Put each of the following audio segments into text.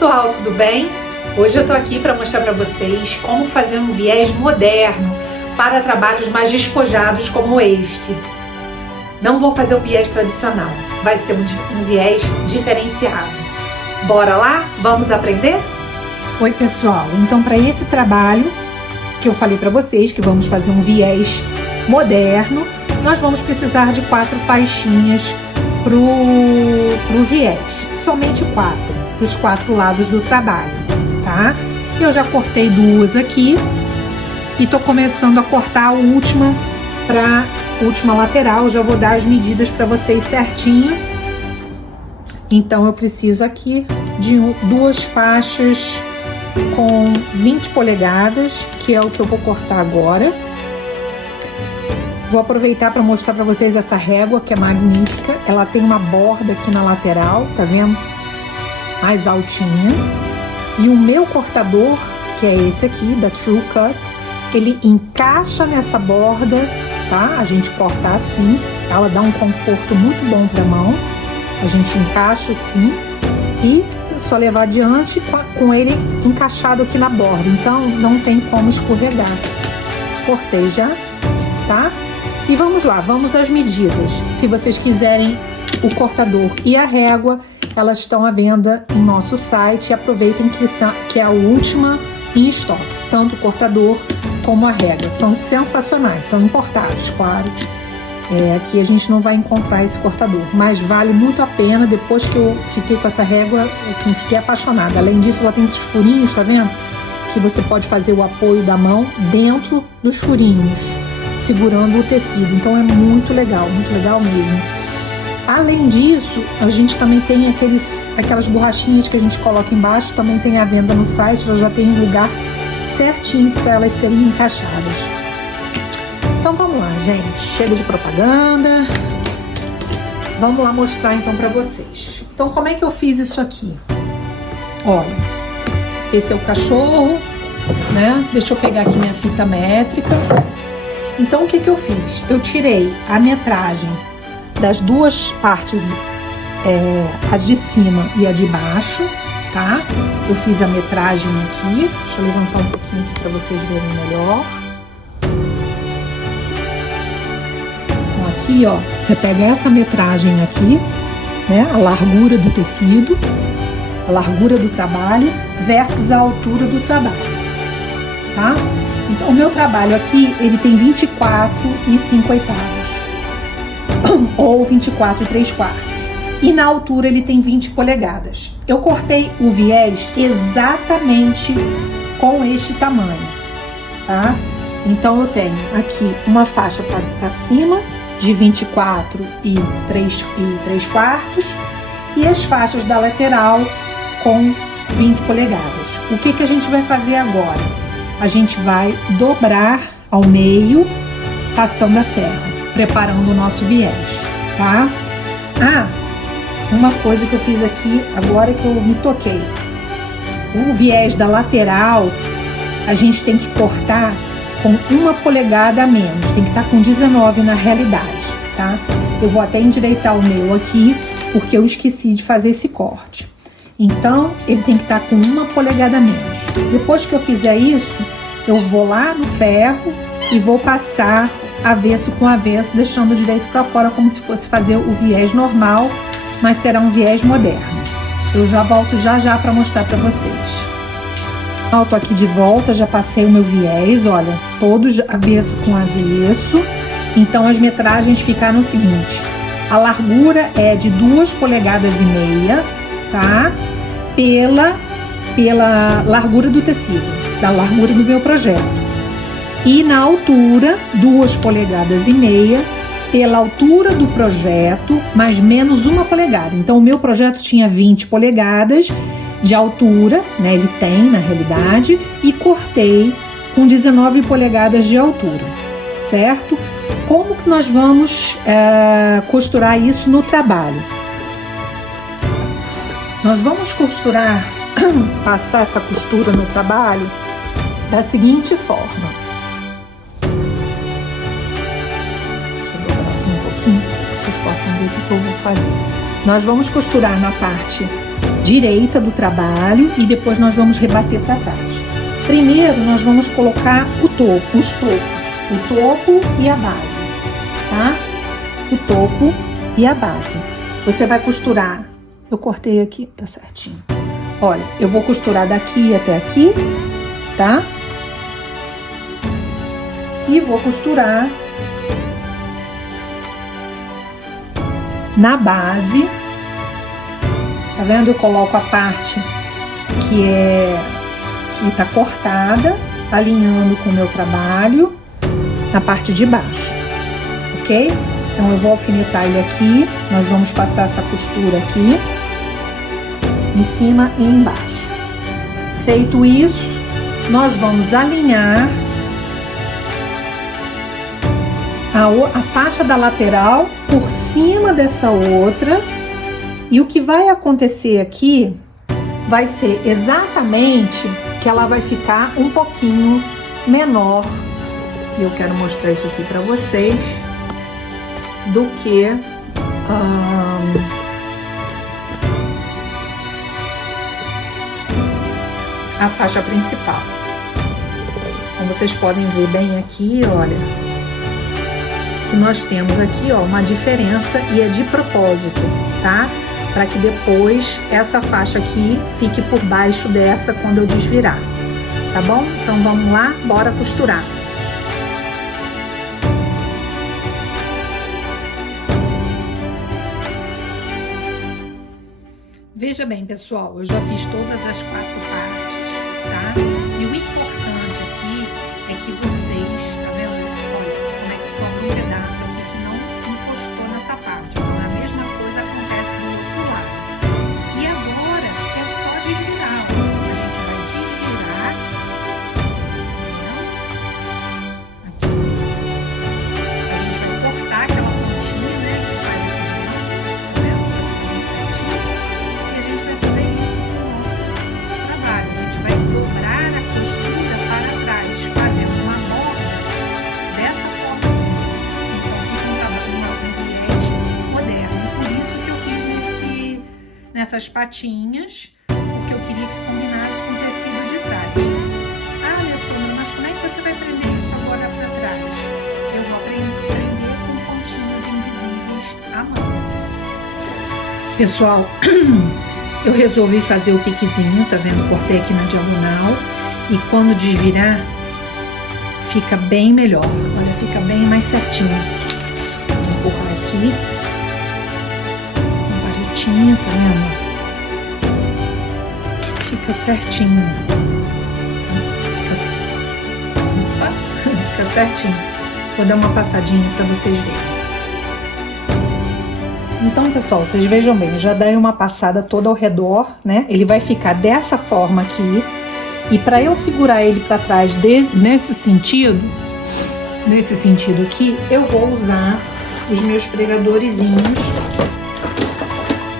pessoal, tudo bem? Hoje eu tô aqui para mostrar para vocês como fazer um viés moderno para trabalhos mais despojados como este. Não vou fazer o viés tradicional, vai ser um viés diferenciado. Bora lá? Vamos aprender? Oi pessoal, então para esse trabalho que eu falei para vocês que vamos fazer um viés moderno, nós vamos precisar de 4 faixinhas pro viés, somente 4, dos 4 lados do trabalho, tá? Eu já cortei 2 aqui e tô começando a cortar a última para última lateral. Já vou dar as medidas para vocês certinho. Então eu preciso aqui de 2 faixas com 20 polegadas, que é o que eu vou cortar agora. Vou aproveitar para mostrar para vocês essa régua que é magnífica. Ela tem uma borda aqui na lateral, tá vendo? Mais altinha. E o meu cortador, que é esse aqui, da True Cut, ele encaixa nessa borda, tá? A gente corta assim, ela dá um conforto muito bom para a mão. A gente encaixa assim e só levar adiante com ele encaixado aqui na borda. Então não tem como escorregar. Cortei já, tá? E vamos lá, vamos às medidas. Se vocês quiserem o cortador e a régua, elas estão à venda em nosso site. Aproveitem que é a última em estoque. Tanto o cortador como a régua. São sensacionais, são importados, claro. Aqui a gente não vai encontrar esse cortador, mas vale muito a pena. Depois que eu fiquei com essa régua, assim, fiquei apaixonada. Além disso, ela tem esses furinhos, tá vendo? Que você pode fazer o apoio da mão dentro dos furinhos, segurando o tecido. Então é muito legal mesmo. Além disso, a gente também tem aquelas borrachinhas que a gente coloca embaixo, também tem à venda no site. Ela já tem um lugar certinho para elas serem encaixadas. Então vamos lá, gente, chega de propaganda. Vamos lá mostrar então para vocês. Então como é que eu fiz isso aqui? Olha, esse é o cachorro, né? Deixa eu pegar aqui minha fita métrica. Então o que eu fiz? Eu tirei a metragem das 2 partes, a de cima e a de baixo, tá? Eu fiz a metragem aqui. Deixa eu levantar um pouquinho aqui para vocês verem melhor. Então aqui, ó, você pega essa metragem aqui, né? A largura do tecido, a largura do trabalho versus a altura do trabalho, tá? Então o meu trabalho aqui, ele tem 24 e 5 oitavos, ou 24 e 3 quartos. E na altura ele tem 20 polegadas. Eu cortei o viés exatamente com este tamanho, tá? Então eu tenho aqui uma faixa para cima de 24 e 3 quartos e as faixas da lateral com 20 polegadas. O que a gente vai fazer agora? A gente vai dobrar ao meio, passando a ferro, preparando o nosso viés, tá? Uma coisa que eu fiz aqui, agora que eu me toquei. O viés da lateral, a gente tem que cortar com 1 polegada a menos. Tem que estar com 19 na realidade, tá? Eu vou até endireitar o meu aqui, porque eu esqueci de fazer esse corte. Então, ele tem que estar com 1 polegada a menos. Depois que eu fizer isso, eu vou lá no ferro e vou passar avesso com avesso, deixando direito para fora, como se fosse fazer o viés normal, mas será um viés moderno. Eu já volto já para mostrar para vocês. Eu tô aqui de volta, já passei o meu viés, olha, todos avesso com avesso. Então as metragens ficaram o seguinte: a largura é de 2 polegadas e meia, tá? Pela largura do tecido, da largura do meu projeto. E na altura, 2 polegadas e meia, pela altura do projeto, mais menos 1 polegada. Então o meu projeto tinha 20 polegadas de altura, né? Ele tem na realidade, e cortei com 19 polegadas de altura, certo? Como que nós vamos costurar isso no trabalho? Nós vamos costurar, passar essa costura no trabalho da seguinte forma. Deixa eu dobrar aqui um pouquinho, que vocês possam ver o que eu vou fazer. Nós vamos costurar na parte direita do trabalho e depois nós vamos rebater para trás. Primeiro nós vamos colocar o topo, os topos, o topo e a base, tá? O topo e a base. Você vai costurar, eu cortei aqui, tá certinho. Olha, eu vou costurar daqui até aqui, tá? E vou costurar na base, tá vendo? Eu coloco a parte que tá cortada, alinhando com o meu trabalho na parte de baixo, ok? Então eu vou alfinetar ele aqui, nós vamos passar essa costura aqui, em cima e embaixo. Feito isso, nós vamos alinhar a faixa da lateral por cima dessa outra, e o que vai acontecer aqui vai ser exatamente que ela vai ficar um pouquinho menor, e eu quero mostrar isso aqui para vocês, do que a faixa principal. Como vocês podem ver bem aqui, olha, que nós temos aqui, ó, uma diferença, e é de propósito, tá? Para que depois essa faixa aqui fique por baixo dessa quando eu desvirar, tá bom? Então vamos lá, bora costurar. Veja bem, pessoal, eu já fiz todas as 4 partes, tá? E o importante aqui é que vocês, tá vendo? Olha, como é que sobra um pedaço aqui que não encostou nessa parte. Então, a mesma coisa acontece do outro lado. E agora é só desvirar, ó. A gente vai desvirar, aqui. A gente vai cortar aquela pontinha, né, que faz aqui dentro, tá vendo? E a gente vai fazer isso no nosso trabalho. A gente vai dobrar a costura para trás, fazendo uma borda dessa forma aqui. Então fica um trabalho, um viés moderno. Por isso que eu fiz nessas patinhas, porque eu queria que combinasse com o tecido de trás. Ah, Alessandra, mas como é que você vai prender isso agora para trás? Eu vou prender com pontinhos invisíveis à mão. Pessoal, eu resolvi fazer o piquezinho, tá vendo? Cortei aqui na diagonal, e quando desvirar, fica bem melhor. Olha, fica bem mais certinho. Vou empurrar aqui. Uma varetinha, tá vendo? Fica certinho. Fica certinho. Vou dar uma passadinha pra vocês verem. Então, pessoal, vocês vejam bem, já dei uma passada toda ao redor, né? Ele vai ficar dessa forma aqui. E para eu segurar ele para trás nesse sentido aqui, eu vou usar os meus pregadorzinhos.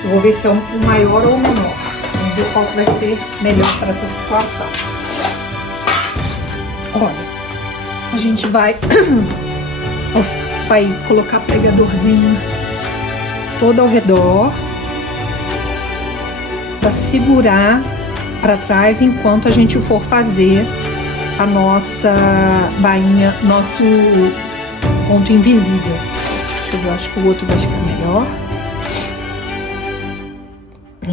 Eu vou ver se é o maior ou o menor. Vamos ver qual que vai ser melhor para essa situação. Olha, a gente vai colocar pregadorzinho todo ao redor para segurar para trás enquanto a gente for fazer a nossa bainha, nosso ponto invisível. Deixa eu ver, acho que o outro vai ficar melhor.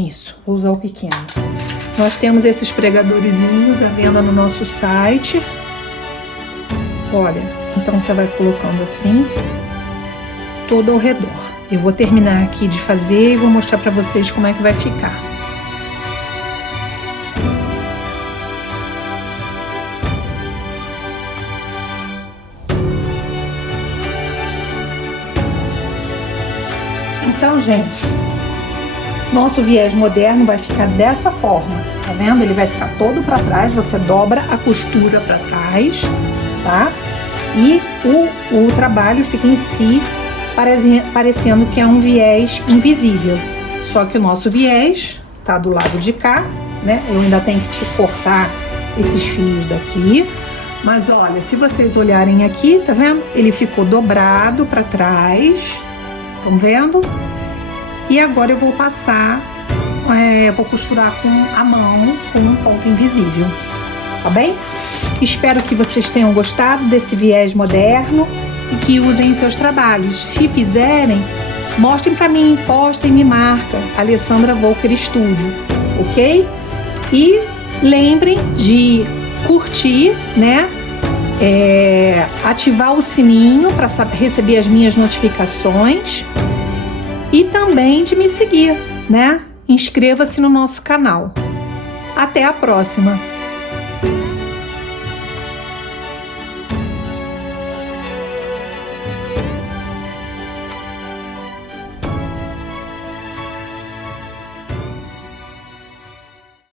Isso, vou usar o pequeno. Nós temos esses pregadorzinhos à venda no nosso site. Olha, então você vai colocando assim, todo ao redor. Eu vou terminar aqui de fazer e vou mostrar para vocês como é que vai ficar. Então, gente, nosso viés moderno vai ficar dessa forma, tá vendo? Ele vai ficar todo para trás, você dobra a costura para trás, tá? E o trabalho fica em si parecendo que é um viés invisível. Só que o nosso viés tá do lado de cá, né? Eu ainda tenho que cortar esses fios daqui. Mas olha, se vocês olharem aqui, tá vendo? Ele ficou dobrado para trás. Estão vendo? E agora eu vou passar vou costurar com a mão, com um ponto invisível, tá bem? Espero que vocês tenham gostado desse viés moderno e que usem em seus trabalhos. Se fizerem, mostrem para mim, postem, me marca, Alessandra Volker Studio, ok? E lembrem de curtir, né? Ativar o sininho para receber as minhas notificações e também de me seguir, né? Inscreva-se no nosso canal. Até a próxima!